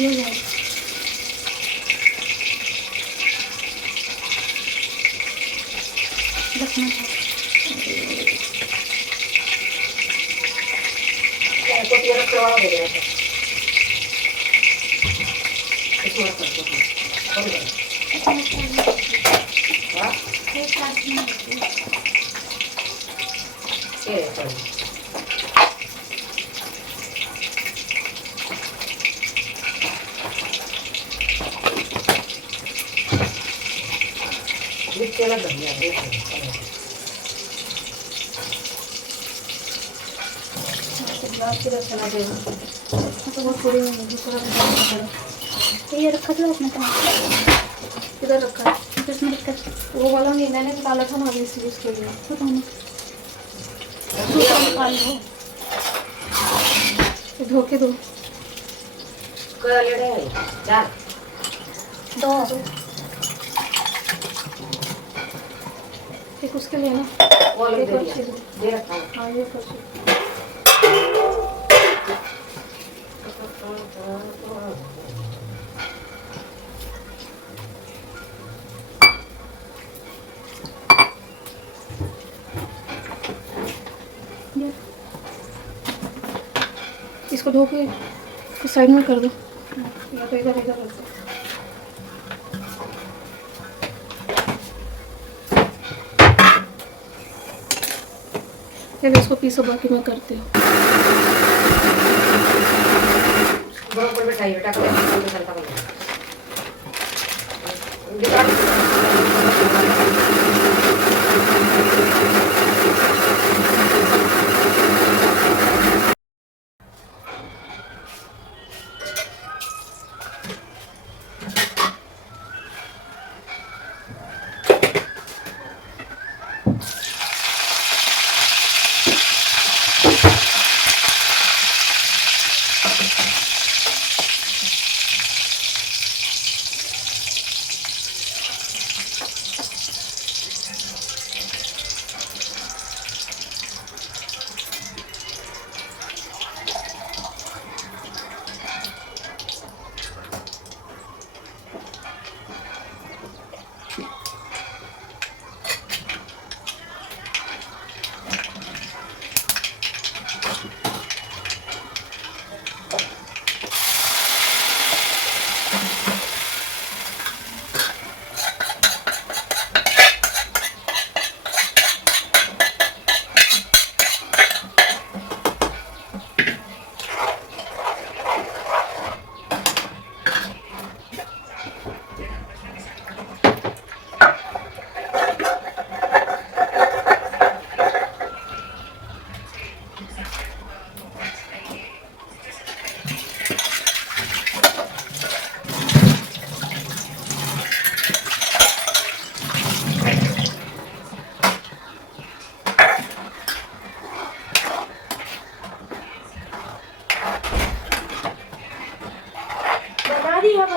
ये जाए रखना था को तेरा करवा दे रहा है इसमें कर दो हां ये काटना ये चल ये तेरा बढ़िया है फिर चला देगा तो वो पूरी नहीं होगी पूरा बनाना पड़ेगा। ये रखा था आपने कहाँ किधर रखा है किसमें रखा है? वो वाला नहीं मैंने निकाला था ना अभी इसी उसके लिए पता नहीं दूसरा निकाल लो ये धो के दो कर ले रे चल दो एक उसके लिए ना वो ले एक और दे चीज़ दे रखा हाँ ये कर इसको धो के साइड में कर दो या तो इधर इधर रख दो चलो इसको पीसो बाकी मैं करती हूँ बरोबर बैठाइए बेटा कर चलता कर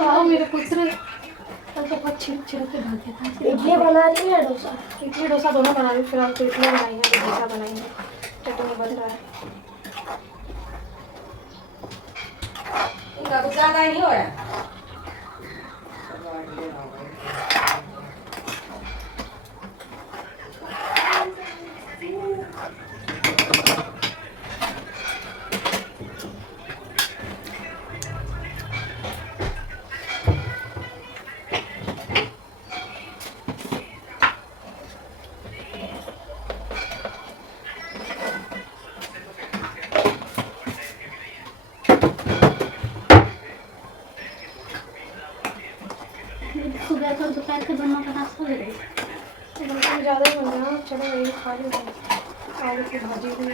हाँ मेरे पुत्र कल तो बहुत छिड़क के भाग गया था इडली बना रही है डोसा इडली डोसा दोनों बना रही फिर हम तो इडली बनाएंगे तो डोसा बनाएंगे चटनी बन रहा है इनका कुछ ज्यादा नहीं हो रहा सुबह तो दोपहर के दोनों का नाश्ता ले रही बिल्कुल ज़्यादा ही बन गया चलो वही खा लेते हैं आलू की भाजी भी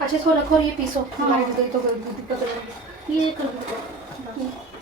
अच्छा इसको रखो और ये पीसो लाइट गई तो कोई दिक्कत नहीं ये कर दो